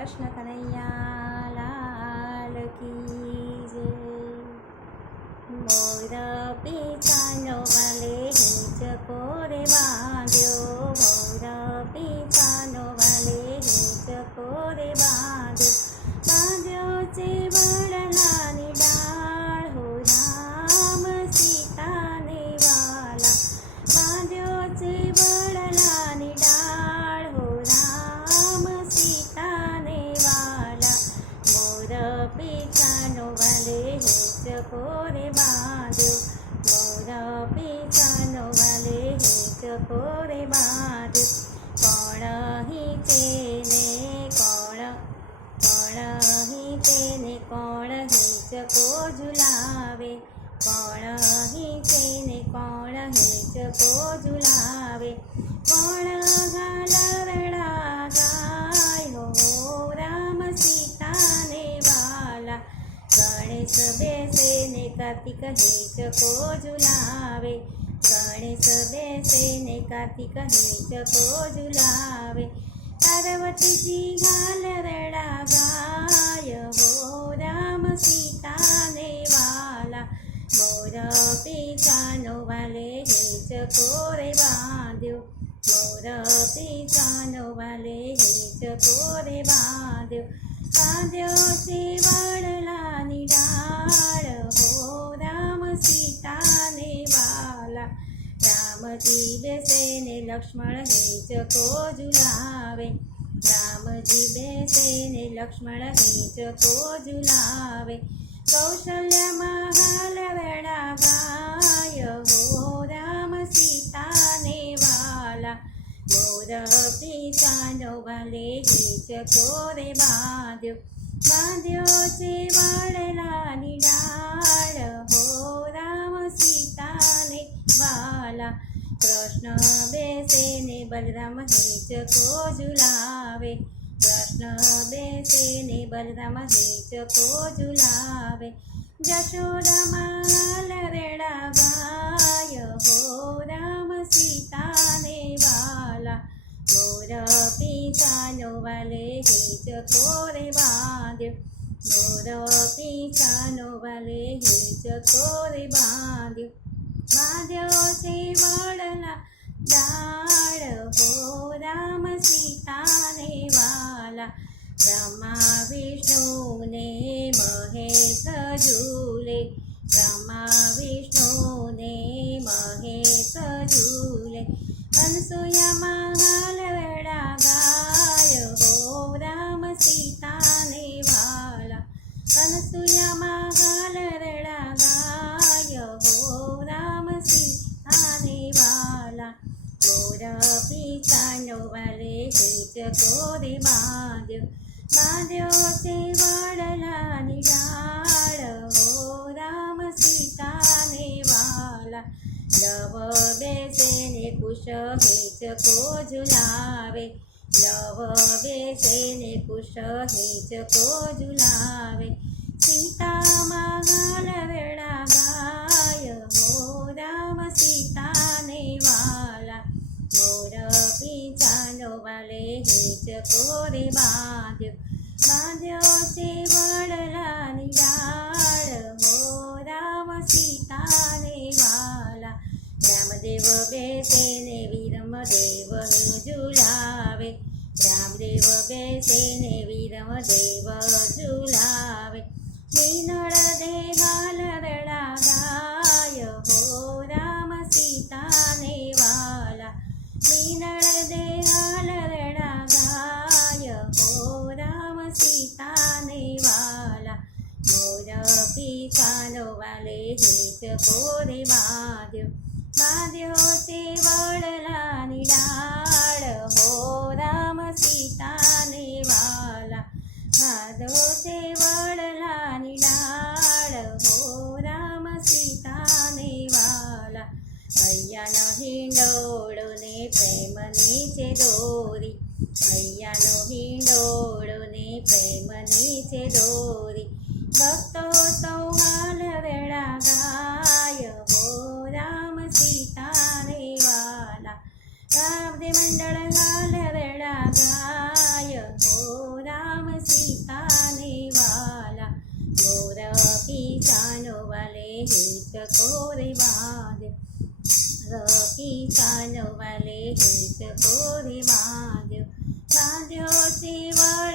કૃષ્ણ કનૈયા લાલ કી જય। મોર પીછાનો વાલે હિંચકો રે બાંધ્યો, મોર પીછાનો વાલે હિંચકો રે બાંધ્યો, બાંધ્યો છે વડલાની ડાળ હો રામ સીતાને વાલા, બાંધ્યો છે વડલાની ડાળ હો રામ સીતાને વાલા, મોર પીછાનો વાલે હિંચકો રે બાંધ્યો, મોર પીછાનો વાલે હિંચકો રે બાંધ્યો, કોણ હિંચે ને કોણ હિંચે ને કોણ હિંચકો ઝુલાવે, કોણ હિંચે ને કોણ હિંચકો ઝુલાવે, કોણ ગાલરડા ગાય હો રામ સીતાને વાલા, ગણેશ બેસે ને કાર્તિક હિંચકો ઝુલાવે, ગણેશ બેસે ને કાર્તિક હિંચકો ઝુલાવે, પાર્વતીજી ગાલરડા ગાય હો રામ સીતાને વાલા, મોર પીછાનો વાલે હિંચકો રે બાંધ્યો, મોર પીછાનો વાલે હિંચકો રે બાંધ્યો, બાંધ્યો છે વડલાની ડાળ હો રામ સીતાને વાલા, રામજી બેસે ને લક્ષ્મણ હિંચકો ઝુલાવે, રામજી બેસે ને લક્ષ્મણ હિંચકો ઝુલાવે, કૌશલ્યમાં ગાલરડા ગાય હો રામ સીતાને વાલા, મોર પીછાનો વાલે હિંચકો રે બાંધ્યો, બાંધ્યો છે વડલાની ડાળ હો રામ સીતાને વાલા, કૃષ્ણ બેસે ને બલરામ હિંચકો ઝુલાવે, કૃષ્ણ બેસે ને બલરામ હિંચકો ઝુલાવે, જશોદામાં ગાલરડા ગાય હો રામ સીતાને વાલા, મોર પીછાનો વાલે હિંચકો રે બાંધ્યો, મોર પીછાનો વાલે હિંચકો રે બાંધ્યો, બાંધ્યો છે વડલા ડાળ હો રામ સીતાને વાલા, બ્રહ્મા વિષ્ણુ ને મહેશ ઝૂલે, બ્રહ્મા વિષ્ણુ ને મહેશ ઝૂલે, અનસૂયામાં ગાલરડા ગાય હો રામ સીતાને વાલા, અનસૂયામાં ગાલરડા ગાય હો રામ સીતાને વાલા, મોર પીછાનો વાલે હિંચકો રે બાંધ્યો, બાંધ્યો છે વડલાની ડાળ હો રામ સીતાને વાલા, લવ બેસે ને કુશ હિંચકો ઝુલાવે, લવ બેસે ને કુશ હિંચકો ઝુલાવે, સીતામાં ગાલરડા ગાય હો રામ સીતાને વાલા, મોર પીછાનો વાલે હિંચકો રે બાંધ્યો, બાંધ્યો છે વડલાની ડાળ હો રામ સીતાને વાલા, રામદેવ બેસે ને વીરમદેવનું ઝુલાવે, રામદેવ બેસે ને વીરમદેવ ઝુલાવે, મીનળ દે ગાલરડા ગાય હો રામ સીતાને વાલા, મીનળ દે ગાલરડા ગાય હો રામ સીતાને વાલા, મોર પીછાનો વાલે હિંચકો રે બાંધ્યો, બાંધ્યો છે વડલાની ડાળ હો રામ સીતાને વાલા, બાંધ્યો છે વડલાની ડાળ હો રામ સીતાને વાલા, હૈયાનો હિંડોળો ને પ્રેમની છે દોરી, હૈયાનો હિંડોળો ને પ્રેમની છે દોરી, ભક્તો સૌ ગાલરડા ગાય હો રામ સીતાને વાલા, રામ મંડળ ગાલરડા ગાય હો રામ હિંચકોથી બાંધ્યો બાંધ્યો શિવડે